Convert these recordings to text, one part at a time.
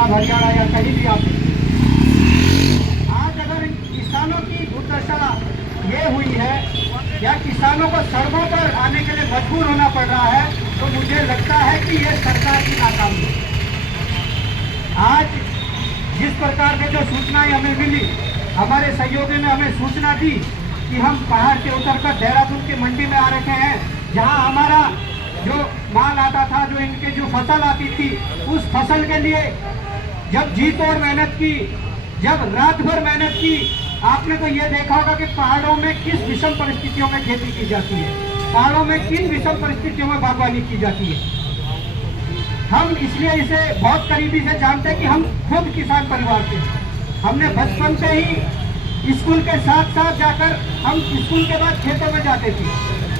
पंजाब हरियाणा या कहीं भी आप आज अगर किसानों की दुर्दशा ये हुई है या किसानों को सड़कों पर आने के लिए मजबूर होना पड़ रहा है, तो मुझे लगता है कि ये सरकार की नाकामी है। आज जिस प्रकार से जो सूचनाएं हमें मिली, हमारे सहयोगी ने हमें सूचना दी कि हम पहाड़ से उतरकर देहरादून की मंडी में आ रखे हैं, जहां हमारा जो माल आता था, जो इनके जो फसल आती थी, उस फसल के लिए जब जी तोड़ मेहनत की, जब रात भर मेहनत की, आपने तो ये देखा होगा कि पहाड़ों में किस विषम परिस्थितियों में खेती की जाती है, पहाड़ों में किन विषम परिस्थितियों में बागवानी की जाती है। हम इसलिए इसे बहुत करीबी से जानते हैं कि हम खुद किसान परिवार के हैं। हमने बचपन से ही स्कूल के साथ साथ जाकर हम स्कूल के बाद खेतों में जाते थे।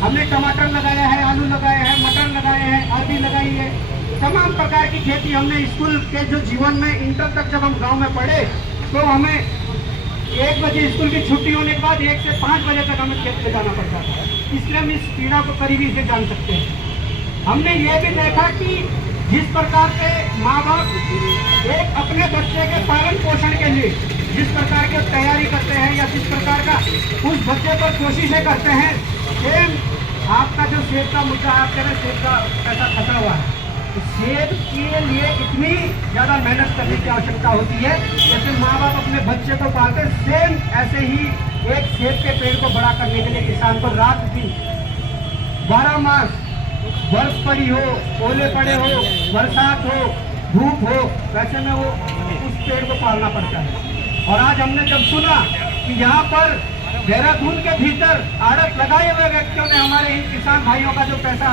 हमने टमाटर लगाया है, आलू लगाए हैं, मटर लगाए हैं, आदि लगाई है, तमाम प्रकार की खेती हमने स्कूल के जो जीवन में इंटर तक जब हम गांव में पढ़े तो हमें 1 बजे स्कूल की छुट्टी होने के बाद 1 से 5 बजे तक हमें खेत में जाना पड़ता था। इसलिए हम इस पीड़ा को करीबी से जान सकते हैं। हमने ये भी देखा कि जिस प्रकार से माँ बाप एक अपने बच्चे के पालन पोषण के लिए जिस प्रकार की तैयारी करते हैं या जिस प्रकार का उस बच्चे पर कोशिशें करते हैं, सेम आपका जो सेब का मुद्दा है, आप कह रहे हैं सेब का पैसा फंसा हुआ है, तो सेब के लिए इतनी ज़्यादा मेहनत करने की आवश्यकता होती है। जैसे माँ बाप अपने बच्चे को पालते, सेम ऐसे ही एक सेब के पेड़ को बड़ा करने के लिए किसान को रात दिन 12 मास बर्फ पड़ी हो, ओले पड़े हो, बरसात हो, धूप हो, वैसे में वो उस पेड़ को पालना पड़ता है। और आज हमने जब सुना कि यहाँ पर देहरादून के भीतर आड़त लगाए हुए व्यक्तियों ने हमारे इन किसान भाइयों का जो पैसा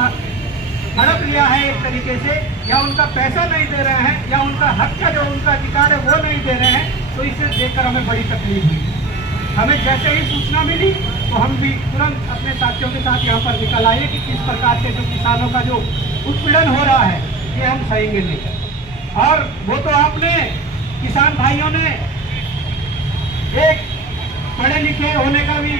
हड़प लिया है एक तरीके से, या उनका पैसा नहीं दे रहे हैं, या उनका हक का जो उनका अधिकार है वो नहीं दे रहे हैं, तो इसे देखकर हमें बड़ी तकलीफ हुई। हमें जैसे ही सूचना मिली तो हम भी तुरंत अपने साथियों के साथ यहाँ पर निकल आए कि किस प्रकार से जो किसानों का जो उत्पीड़न हो रहा है ये हम सहेंगे नहीं। और वो तो आपने किसान भाइयों ने एक पढ़े लिखे होने का भी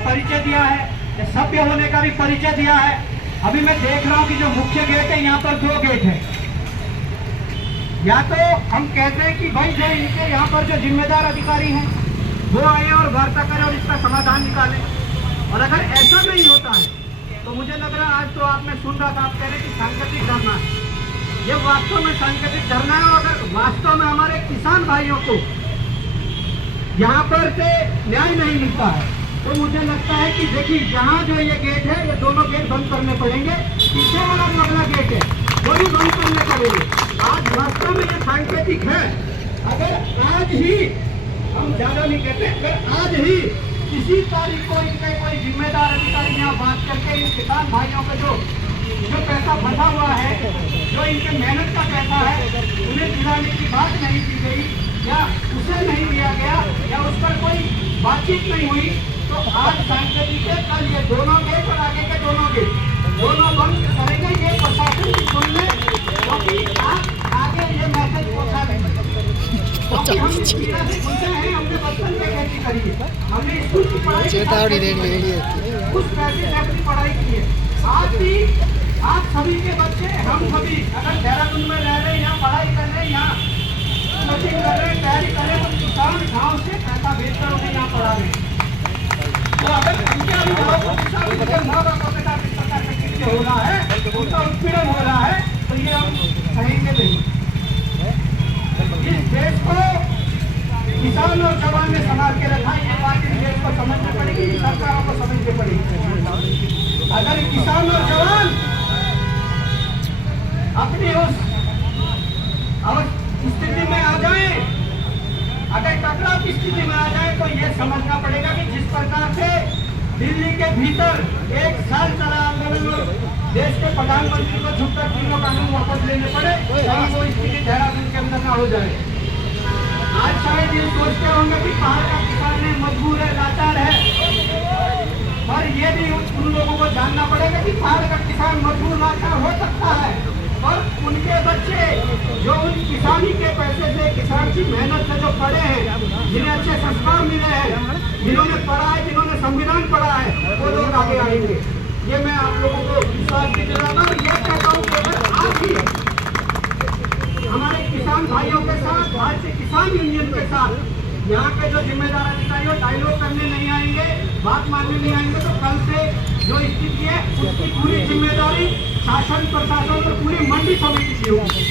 परिचय दिया है, सभ्य होने का भी परिचय दिया है। अभी मैं देख रहा हूँ कि जो मुख्य गेट है यहाँ पर 2 गेट है। या तो हम कहते हैं कि भाई जो इनके यहाँ पर जो जिम्मेदार अधिकारी हैं वो आए और वार्ता करें और इसका समाधान निकालें, और अगर ऐसा नहीं होता है तो मुझे लग रहा है, आज तो आपने सुन रहा था, आप कह रहे हैं कि सांकेतिक धरना है, ये वास्तव में सांकेतिक धरना है। और अगर वास्तव में हमारे किसान भाइयों को यहाँ पर से न्याय नहीं मिलता है तो मुझे लगता है कि देखिए यहाँ जो ये गेट है, ये दोनों गेट बंद करने पड़ेंगे, पीछे वाला जो अगला गेट है वो भी बंद करने पड़ेंगे। आज वास्तव में ये सांकेतिक है। अगर आज ही, हम ज्यादा नहीं कहते, अगर आज ही किसी तारीख को इनके कोई जिम्मेदार अधिकारी यहाँ बात करके इन किसान भाइयों का जो पैसा फंसा हुआ है, जो इनके मेहनत का पैसा है, उन्हें दिलाने की बात नहीं की गई या उसे नहीं दिया गया या उस पर कोई बातचीत नहीं हुई, तो आज सांकेतिक है। कल ये दोनों गेट और आगे के दोनों गेट दोनों बंद करेंगे, ये प्रशासन की सुन ले, क्योंकि आप आगे ये मैसेज पहुँचा देंगे। हम इस पीड़ा से गुजरे हैं, हमने बचपन से खेती करी है, हमने स्कूल की पढ़ाई उस पैसे से अपनी पढ़ाई की है। आज भी आप सभी के बच्चे, हम सभी अगर देहरादून में रह रहे हैं, यहाँ पढ़ाई कर रहे हैं, यहाँ कोचिंग कर रहे हैं, तैयारी कर रहे हैं, तो किसान गाँव से पैसा भेजकर उन्हें यहाँ पढ़ा रहे हैं। तो अगर उनके अभिभावक माँ बापों के साथ इस प्रकार से कृत्य हो रहा है, उनका उत्पीड़न हो रहा है, तो ये हम सहेंगे नहीं। इस देश को किसान और जवान ने संभाल के रखा, ये बात इस देश को समझनी पड़ेगी, सरकारों को समझनी पड़ेगी। अगर किसान और जवान अपनी उस स्थिति में आ जाए, अगर टकराव की स्थिति में आ जाए, तो ये समझना पड़ेगा कि जिस प्रकार से दिल्ली के भीतर 1 साल चला आंदोलन और देश के प्रधानमंत्री को झुककर तीनों कानून वापस लेने पड़े, कहीं वो स्थिति देहरादून के अंदर ना हो जाए। आज शायद ये सोचते होंगे कि पहाड़ का किसान है, मजबूर है, लाचार है, पर ये भी उन लोगों को जानना पड़ेगा कि पहाड़ का किसान मजबूर लाचार हो सकता है, और उनके बच्चे जो उन किसानी के पैसे से, किसान की मेहनत से जो पढ़े हैं, जिन्हें अच्छे संस्कार मिले हैं, जिन्होंने पढ़ा है, जिन्होंने संविधान पढ़ा है, वो लोग आगे आएंगे। ये मैं आप लोगों को विश्वास भी दिलाना, और ये कहता हूँ कि अगर आज ही हमारे किसान भाइयों के साथ, भारतीय किसान यूनियन के साथ यहाँ के जो जिम्मेदार अधिकारी हो डायलॉग करने नहीं आएंगे, बात मानने नहीं आएंगे, तो कल से जो स्थिति है उसकी पूरी जिम्मेदारी शासन प्रशासन और पूरी मंडी समिति की होगी।